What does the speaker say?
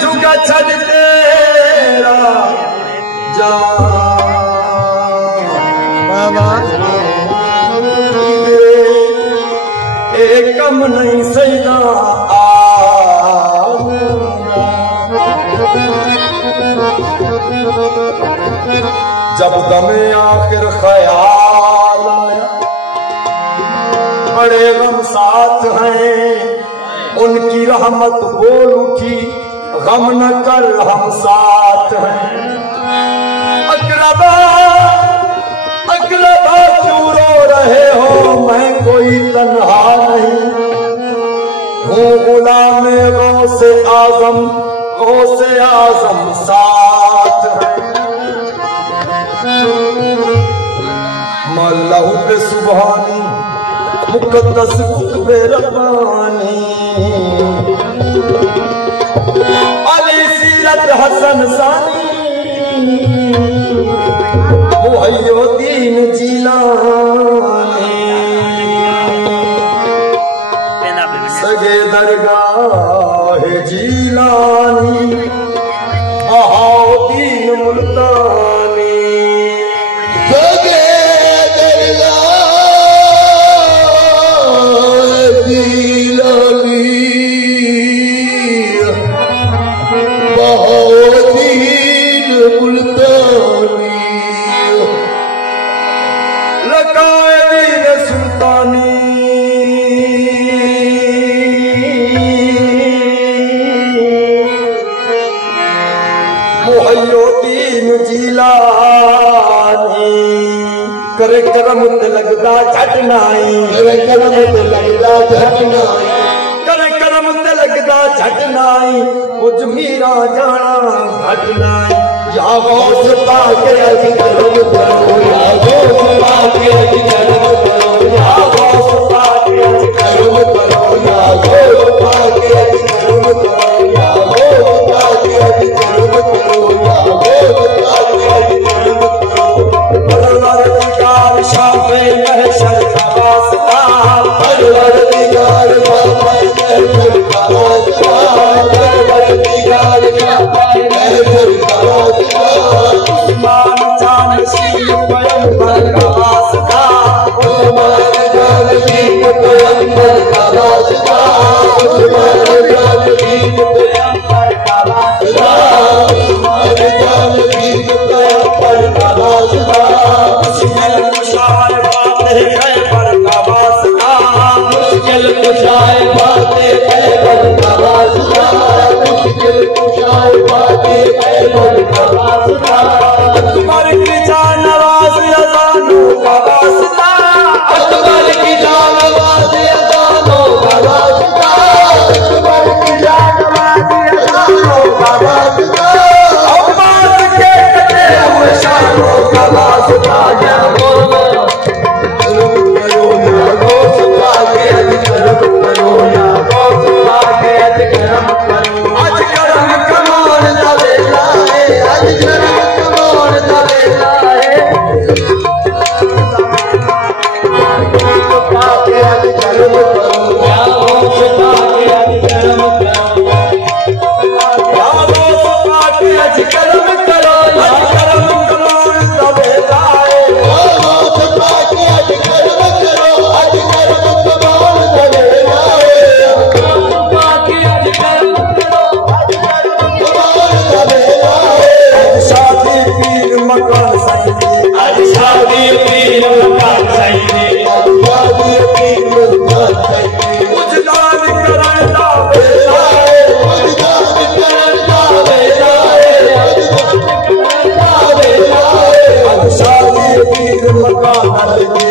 झुका छड़ तेरा जा एक कम नहीं सैदा जब दमे आखिर ख्याल आया बड़े गम साथ हैं उनकी रहमत बोल उठी गम न कर हम साथ हैं अकरबा अकरबा क्यों रो रहे हो मैं कोई तन्हा नहीं हूँ गुलाम गौसे आजम साथ है मल्लाहु पे सुबहानी मुकद्दस कुतुबे रब्बानी अली सीरत हसन सानी मुहय्यिद्दीन जीलानी सगे दरगाह जीलानी बहाउद्दीन मुल्तानी करे करम ते लगदा झट नाई करे करम ते लगदा झट नाई करे करम ते लगदा झट नाई कुछ मीरा जाना घट नाई या गौस पाके अज करम करो या गौस पाके अज करम करो या गौस पाके अज करम करो या गौस पाके अज करम करो या गौस पाके अज करम करो या गौस पाके अज करम करो परवरदिगार शाफे महशर का वास्ता परवरदिगार शाफे महशर का वास्ता परवरदिगार शाफे महशर का वास्ता उस्मान जानशीन पैगंबर का वास्ता उस्मान जानशीन पैगंबर का वास्ता उस्मान जानशीन पैगंबर का वास्ता उस्मान जानशीन पैगंबर का वास्ता मुश्किल कुशाए बातें खैबर का वास्ता मुश्किल कुशाए बातें खैबर का वास्ता मुश्किल कुशाए बातें खैबर का वास्ता अकबर की जान नवाज अज़ानों का वास्ता अकबर की जान नवाज अज़ानों का वास्ता अकबर की जान नवाज अज़ानों का वास्ता अब्बास के कटे हुए शानों का वास्ता मकान